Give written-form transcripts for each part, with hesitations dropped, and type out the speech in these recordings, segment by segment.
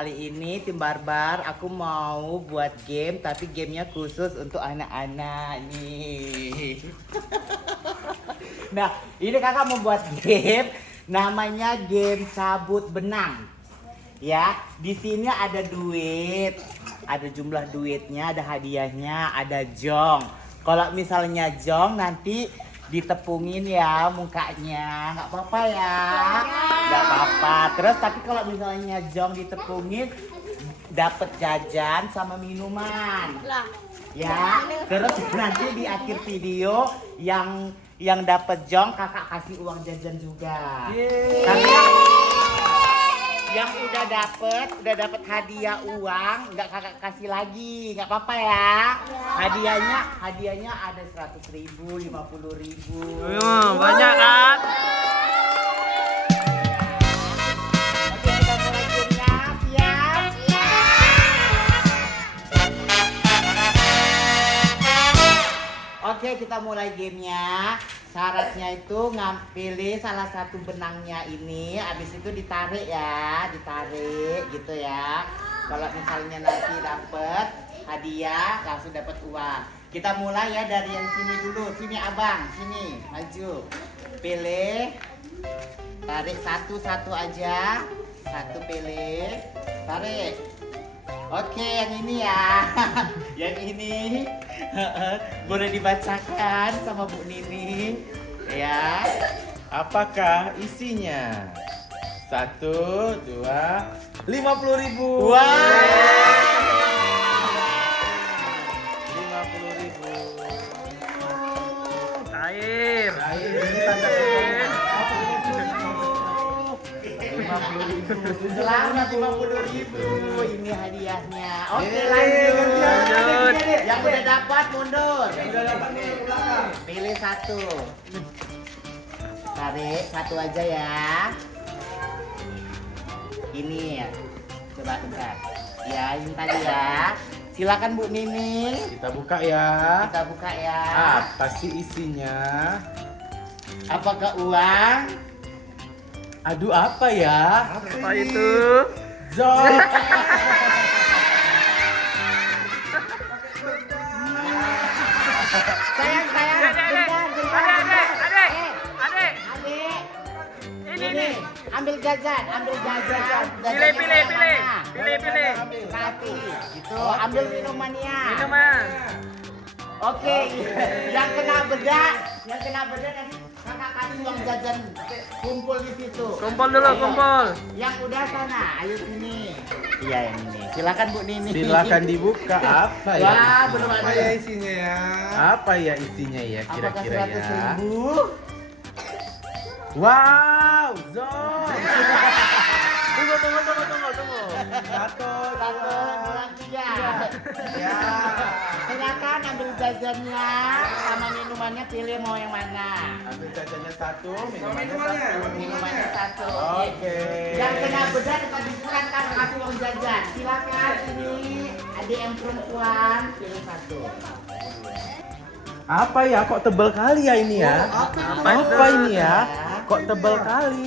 kali ini tim Barbar aku mau buat game tapi gamenya khusus untuk anak-anak nih. Nah, ini kakak mau buat game namanya game cabut benang. Ya, di sini ada duit, ada jumlah duitnya, ada hadiahnya, ada jong. Kalau misalnya jong nanti ditepungin ya mukanya, nggak apa-apa ya, nggak apa-apa. Terus tapi kalau misalnya jong ditepungin dapat jajan sama minuman, ya. Terus nanti di akhir video yang dapat jong kakak kasih uang jajan juga. Tapi yang udah dapet hadiah uang nggak kakak kasih lagi, nggak apa-apa ya. Hadiahnya ada 100.000, 50.000. Banyak kan? Oke, kita mulai gamenya. Siap? Oke, kita mulai gamenya. Syaratnya itu pilih salah satu benangnya ini, habis itu ditarik ya, ditarik gitu ya. Kalau misalnya nanti dapet hadiah, langsung dapat uang. Kita mulai ya dari yang sini dulu. Sini abang, sini maju. Pilih, tarik satu-satu aja, satu pilih, tarik. Oke, yang ini ya. Yang ini boleh dibacakan sama Bu Nini. Ya. Apakah isinya? 1, 2, 50.000. Wah. 50.000. Air. Ini tanda Selamat 50.000. Ini hadiahnya. Oke, lanjut. Yang udah dapat mundur. Pilih satu. Tarik satu aja ya. Ini ya. Coba bentar. Ya, ini tadi ya. Silakan Bu Nini. Kita buka ya. Kita buka ya. Apa sih isinya? Apakah uang? Aduh, apa ya? Apa itu? Zon. Sayang. Adek. Ini. Ambil jajan. Pilih. Satu. Gitu. Ambil minumannya. Minuman. Oke. Yang kena bedak nanti kakak kasih uang jajan. Kumpul di situ. Kumpul dulu, kumpul. Yang udah sana, ayo sini. Iya, yang ini. Silakan Bu Nini. Silakan dibuka. Apa ya? Wah, belum ada ya. isinya ya? Apa ya isinya ya Apakah kira-kira 100.000? ya? Wow, Zon. Tunggu. Satu, Satu, dua, tiga. Ya. Silakan ambil jajannya sama minumannya, pilih mau yang mana. Ambil jajannya satu, Minumannya. Minumannya satu. Oke. Yang kena bedah tetap dibuka kan kasih uang jajan. Silakan ini adik yang perempuan pilih satu. Apa ya? Kok tebal kali ya ini ya? Apa ini ya? Kok tebal kali?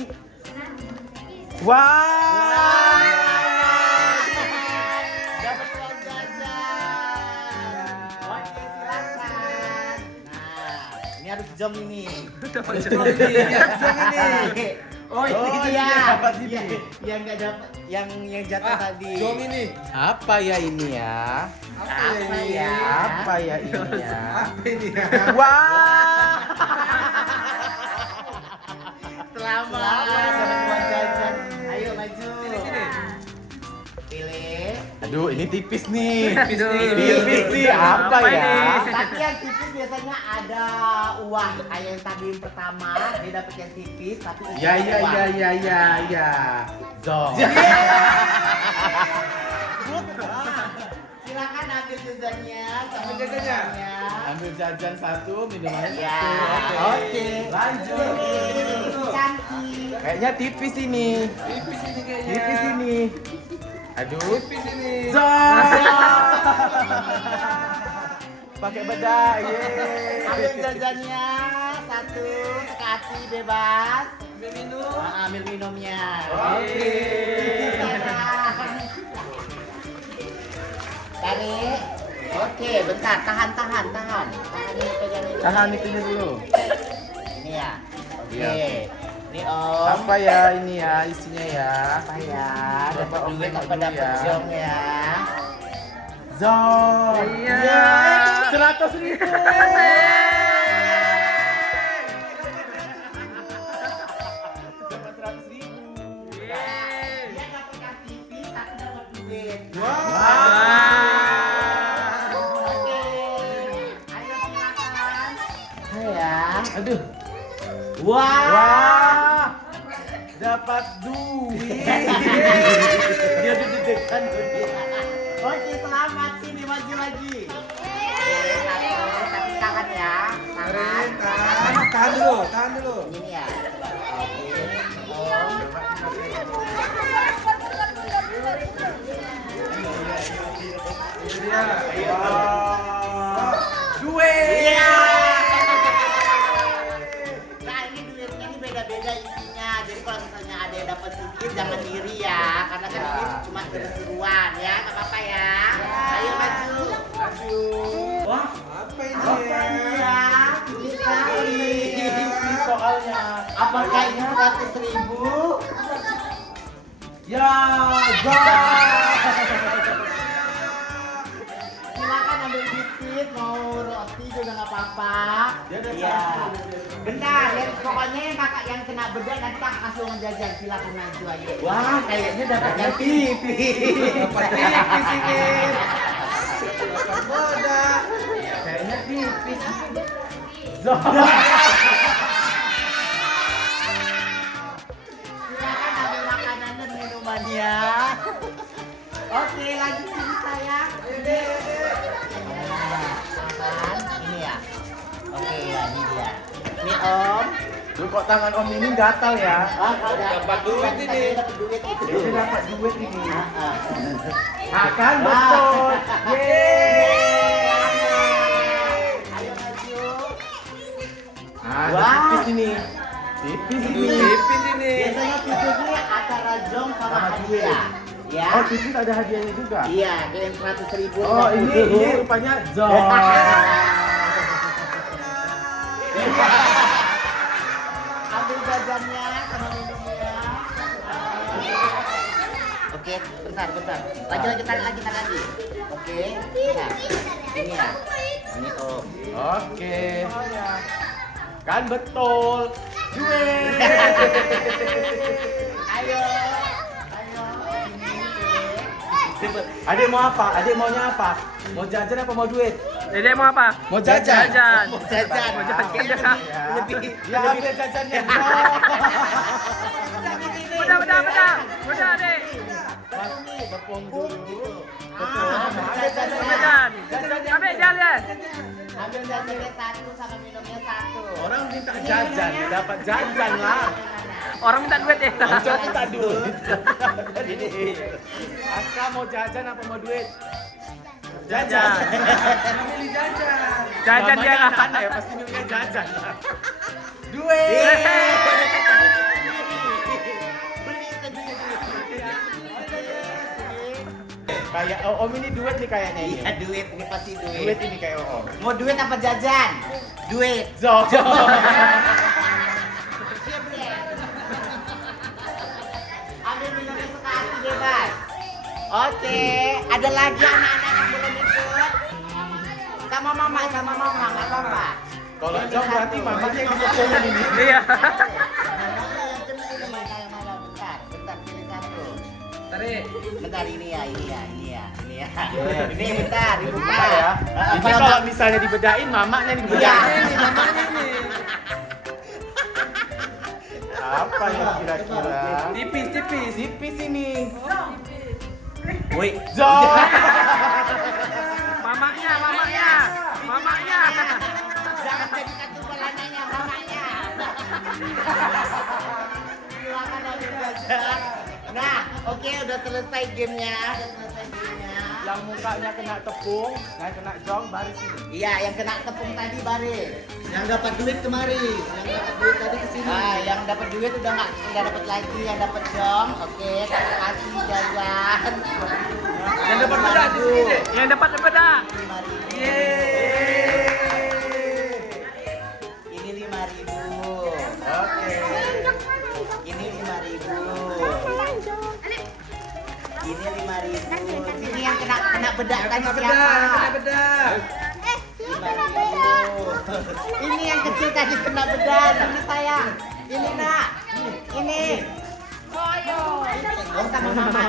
Wow. Dapat uang jajan. Oke, silakan. Nah, ini harus jong ini. Oh, Oh, iya. dapat ini. Iya, yang nggak dapat, yang jatuh tadi. Jom ini. Apa ya ini ya? Apa ya? Apa ya ini ya? Apa ini ya? Wah. Selamat dapat uang jajan. Ayo maju. Pilih. Aduh, ini tipis nih. Tipis nih. Tipis nih. Apa Apa ya? ini? Tapi yang tipis biasanya ada uang. Kayak yang tadi yang pertama dia dapat yang tipis tapi Ya isinya uang. ya. Zon. Silakan ambil jajannya sama Ambil jajannya. minumannya. Ambil jajan satu, minumannya Ya, satu. oke. Lanjut. Ini cantik. Kayaknya tipis ini. Tipis ini kayaknya. Tipis ini. Aduh. Tipis ini. Zon. Pakai bedak. Yeay. Ambil jajannya satu, sekati bebas. Ambil minum. Ambil minumnya. Oke. Sekarang. Oke, bentar, tahan. Tahan ini, pegang ini. Tahan itunya dulu. Ini ya. Oke. Iya. Ini Om. Apa ya ini ya isinya ya? Apa ya? Coba Dapat Om duit tengok apa dulu dapat ya. jong ya? Zon. Iya. 100.000. Dapat 100.000. Yeay. Dia dapat TV tapi dapat duit. Wow. Oke. Ayo silakan. Sayang. Aduh. Wah. Wah. Dapat duit. Dia deg-degan dia. Oke, selamat sini maju lagi. Tapi tangan ya. Tangan. Tahan dulu, tahan dulu. Ini ya. Ini dia. Wah. Duit. Nah, ini duitnya ini beda-beda isinya. Jadi kalau misalnya ada yang dapat sedikit jangan iri ya, karena kan ini cuma seru-seruan ya, nggak apa-apa ya. Ayo maju. Maju. Wah, Apa ini apa ini ya? Ini sekali. Ini soalnya. Apakah ini 100.000? Ya, Zon. Silakan ambil biskuit, mau roti juga nggak apa-apa. Dia ada Iya. satu. Bentar, ya, pokoknya yang kakak yang kena bedak nanti kakak kasih uang jajan. Silakan maju aja. Wah, kayaknya dapatnya TV. Dapat tipis ini. Dapat bodak. Kayaknya tipis. Zon. Silakan ambil makanan dan minumannya. Oke, lanjut sini sayang. Ini ya. Oke, ya ini dia. Ini Om. Duh, kok tangan Om ini gatal ya? Kalau Dapat duit ini. Dapat duit itu. Ini dapat duit ini. Ah. Akan betul. Yeay. Ayo maju. Ah, Wah. ada tipis ini. Tipis ini. Tipis ini. Biasanya tipsnya antara jong sama Sama hadiah. Ya. Oh, tipis ada hadiahnya juga. Iya, yang 100.000. Oh, ini rupanya Zon. Ambil jajannya sama minumnya. Oke, bentar. Lagi. Oke. Nah, ini ya. Ini Om. Oke. Kan betul. Duit. Ayo. Adik mau apa? Adik maunya apa? Mau jajan apa mau duit? Dede mau apa? Mau jajan. Jajan. Mau jajan. Mau jajan. Kayaknya Ya. lebih Ya ambil jajannya. Udah, Dek. Tepung dulu. Jajan. Ambil jalan. Ambil jajannya satu sama minumnya satu. Orang minta jajan, ya dapat jajan lah. Orang minta duit ya. Orang minta duit. Jadi, Aska mau jajan apa mau duit? Jajan. Beli jajan. Jajan dia lah. Anak ya pasti minumnya jajan. Duit. Beli sendiri. Kayak Om ini duit nih kayaknya ini. Iya, duit ini pasti Duit duit. ini kayak Om. Mau duit apa jajan? Duit. Zon. Ambil minumnya sekali bebas. Oke, ada lagi anak-anak yang belum ikut? Sama mama, nggak apa-apa. Kalau Ini Jong berarti satu. mamanya yang ngepungin ini. Iya. Mamanya yang kena ini, kayak mama. Bentar, pilih satu. Tarik. Bentar, ini ya. Yes. Ini bentar, Ini dibuka buka ya. Ini Kalau kalau nggak- misalnya dibedain, mamanya yang Iya. dibedain. Ini mamanya ini. Apa yang kira-kira? Tipis. Tipis ini. Woi, Zon. Mamanya. jangan jadikan tumpalannya mamanya. Silakan ambil jajan. Nah, oke, udah selesai gamenya. Yang mukanya kena tepung, yang kena Jong baris ini. Iya, yang kena tepung tadi baris. Yang dapat duit kemari. Yang dapat duit tadi kesini. Ah, yang dapat duit udah nggak dapat lagi, yang dapat jong. Oke, kakak kasih jajan. Yang dapat bodak di sini deh. Yang dapat beda. Mari. Sini yang kena bedak Yang tadi kena siapa? bedak, yang kena bedak. Ini yang kecil tadi kena bedak. Sini sayang. Ini nak. Ini. Oh sama mama.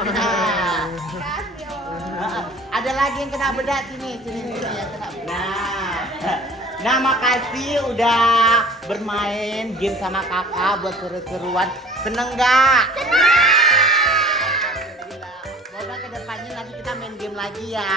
Ada lagi yang kena bedak sini yang kena. Nah, makasih udah bermain game sama kakak buat seru-seruan. Seneng nggak? Seneng. Semoga kedepannya nanti kita main game lagi ya.